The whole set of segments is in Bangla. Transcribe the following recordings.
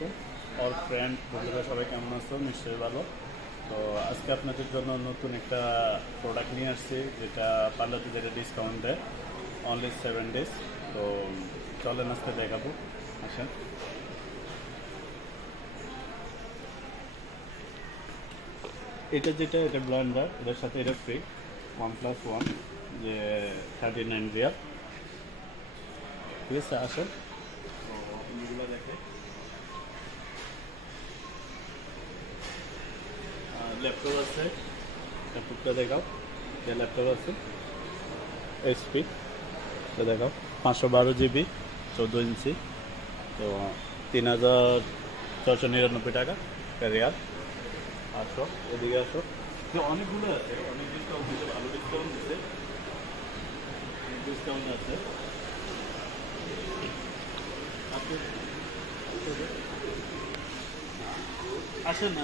আলাইকুম অল ফ্রেন্ড বন্ধুরা, সবাই কেমন আছো? নিশ্চয়ই ভালো। তো আজকে আপনাদের জন্য নতুন একটা প্রোডাক্ট নিয়ে আসছি, যেটা পার্লাতে যেটা ডিসকাউন্ট দেয় অনলি 7 days। তো চলেন আজকে দেখাবো, আসেন। এটা ব্লেন্ডার, এটার সাথে এটা ফ্রি 1+1 যে 39 রিয়াল। ঠিক আছে, আসেন। তো এগুলো দেখে ল্যাপটপ আছে, ল্যাপটপটা দেখাও। যে ল্যাপটপ আছে এইচপি, এটা দেখাও 512 GB 14 ইঞ্চি। তো 3,499 টাকা রিয়াল। আসো এদিকে আসো, যে অনেকগুলো আছে, অনেক ডিসকাউন্ট দিচ্ছে, ভালো ডিসকাউন্ট দিচ্ছে, ডিসকাউন্ট আছে। আসেন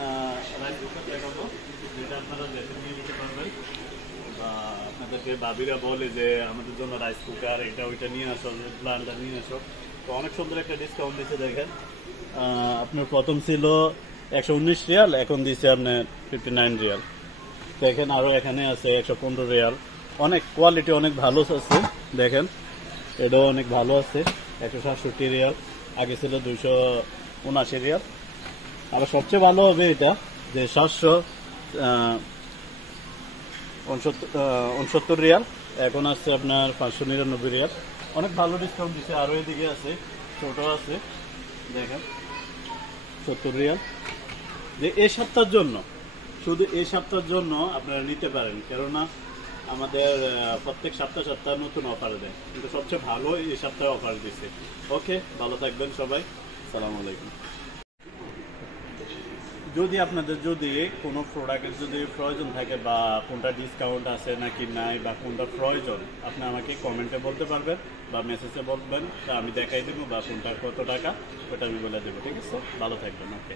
রাইস কুকার দেখাবো, যেটা আপনারা রেটে নিয়ে নিতে পারবেন। বা আপনাদেরকে ভাবিরা বলে যে আমাদের জন্য রাইস কুকার এটা ওইটা নিয়ে আসো, ব্লেন্ডার নিয়ে আসো। তো অনেক সুন্দর একটা ডিসকাউন্ট দিচ্ছে, দেখেন। আপনার প্রথম ছিল 119 রিয়াল, এখন দিচ্ছে আপনার 59 রিয়াল। দেখেন আরও এখানে আছে 115 রিয়াল। অনেক কোয়ালিটি অনেক ভালো আছে, দেখেন এটাও অনেক ভালো আছে। 167 রিয়াল, আগে ছিল 279 রিয়াল। আর সবচেয়ে ভালো হবে এটা, যে 769 রিয়াল, এখন আসছে আপনার 599 রিয়াল। অনেক ভালো ডিসকাউন্ট দিচ্ছে। আরও এদিকে আছে, ছোট আছে, দেখেন 70 রিয়াল। যে এই সপ্তাহের জন্য, শুধু এই সপ্তাহের জন্য আপনারা নিতে পারেন, কেননা আমাদের প্রত্যেক সপ্তাহ নতুন অফার দেয়, কিন্তু সবচেয়ে ভালো এই সপ্তাহে অফার দিচ্ছে। ওকে, ভালো থাকবেন সবাই, আসসালামু আলাইকুম। যদি আপনাদের কোনো প্রোডাক্টের যদি প্রয়োজন থাকে, বা কোনটা ডিসকাউন্ট আছে নাকি নাই, বা কোনটা প্রয়োজন, আপনি আমাকে কমেন্টে বলতে পারবেন বা মেসেজে বলবেন, তা আমি দেখাই দেবো, বা কোনটা কত টাকা ওটা আমি বলে দেবো। ঠিক আছে, ভালো থাকবেন। ওকে।